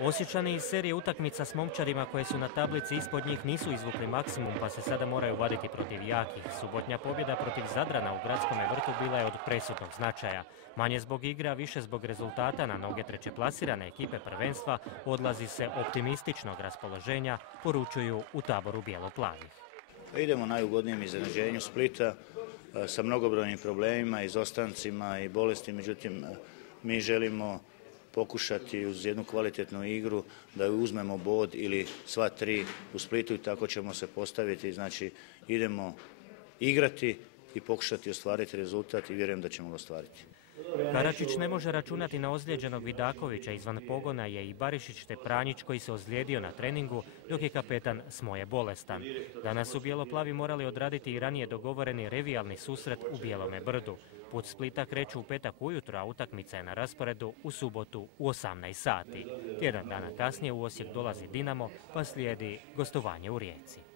Osječani iz serije utakmica s momčarima koje su na tablici ispod njih nisu izvukli maksimum pa se sada moraju vaditi protiv jakih. Subotnja pobjeda protiv Zadrana u Gradskome vrtu bila je od presudnog značaja. Manje zbog igre, a više zbog rezultata na noge trećeplasirane ekipe prvenstva odlazi se optimističnog raspoloženja, poručuju u taboru bijelo-plavih. Idemo najugodnijem iznenađenju Splita sa mnogobrojnim problemima, izostancima i bolesti, međutim mi želimo pokušati uz jednu kvalitetnu igru da uzmemo bod ili sva tri u Splitu i tako ćemo se postaviti. Znači idemo igrati i pokušati ostvariti rezultat i vjerujem da ćemo ga ostvariti. Karačić ne može računati na ozlijeđenog Vidakovića, izvan pogona je i Barišić te Pranjić koji se ozlijedio na treningu, dok je kapetan Smoje bolestan. Danas su bijeloplavi morali odraditi i ranije dogovoreni revijalni susret u Bijelome Brdu. Put Splita kreću u petak ujutro, a utakmica je na rasporedu u subotu u 18 sati. Tjedan dana kasnije u Osijek dolazi Dinamo, pa slijedi gostovanje u Rijeci.